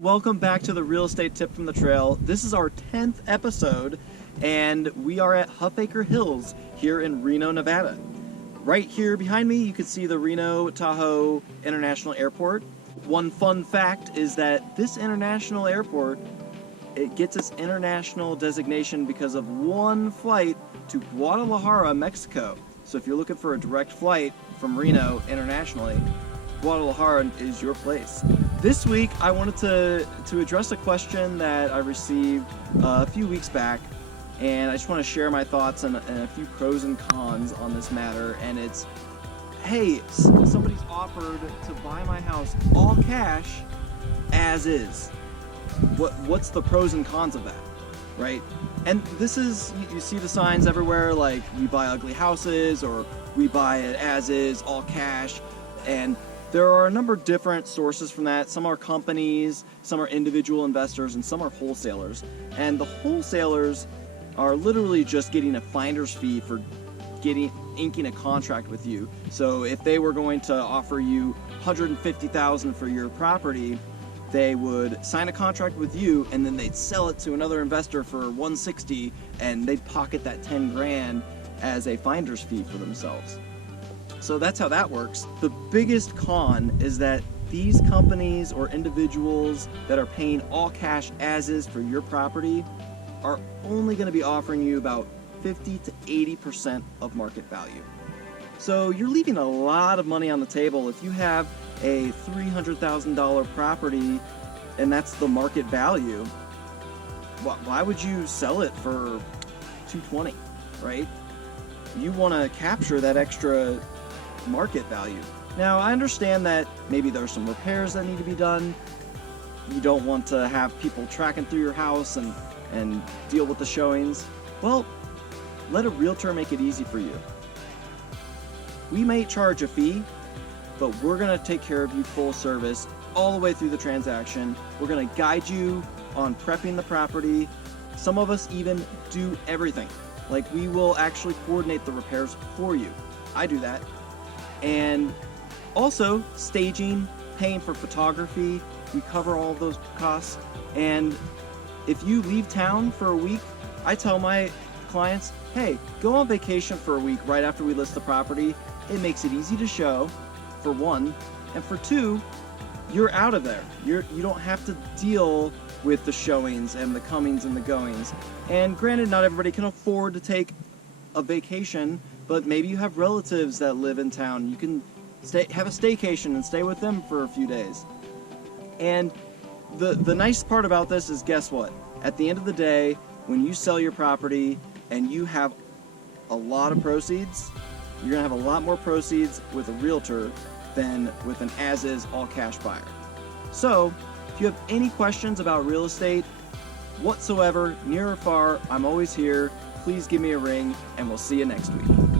Welcome back to the Real Estate Tip from the Trail. This is our 10th episode, and we are at Huffaker Hills here in Reno, Nevada. Right here behind me, you can see the Reno Tahoe International Airport. One fun fact is that this international airport, it gets its international designation because of one flight to Guadalajara, Mexico. So if you're looking for a direct flight from Reno internationally, Guadalajara is your place. This week, I wanted to address a question that I received a few weeks back, and I just want to share my thoughts and a few pros and cons on this matter. And it's, hey, somebody's offered to buy my house all cash as is. What's the pros and cons of that, right? And this is, you see the signs everywhere, like we buy ugly houses or we buy it as is, all cash. And there are a number of different sources from that. Some are companies, some are individual investors, and some are wholesalers. And the wholesalers are literally just getting a finder's fee for inking a contract with you. So if they were going to offer you $150,000 for your property, they would sign a contract with you, and then they'd sell it to another investor for $160,000, and they'd pocket that $10,000 as a finder's fee for themselves. So that's how that works. The biggest con is that these companies or individuals that are paying all cash as is for your property are only going to be offering you about 50 to 80% of market value. So you're leaving a lot of money on the table. If you have a $300,000 property and that's the market value, why would you sell it for $220,000, right? You want to capture that extra market value. Now, I understand that maybe there's some repairs that need to be done. You don't want to have people tracking through your house and deal with the showings. Well, let a realtor make it easy for you. We may charge a fee, but we're going to take care of you full service all the way through the transaction. We're going to guide you on prepping the property. Some of us even do everything. Like, we will actually coordinate the repairs for you. I do that. And also staging, paying for photography, we cover all of those costs. And if you leave town for a week, I tell my clients, hey, go on vacation for a week right after we list the property. It makes it easy to show, for one, and for two, you're out of there. You don't have to deal with the showings and the comings and the goings. And granted, not everybody can afford to take a vacation, but maybe you have relatives that live in town. You can have a staycation and stay with them for a few days. And the nice part about this is, guess what? At the end of the day, when you sell your property and you have a lot of proceeds, you're gonna have a lot more proceeds with a realtor than with an as-is all-cash buyer. So, if you have any questions about real estate whatsoever, near or far, I'm always here. Please give me a ring, and we'll see you next week.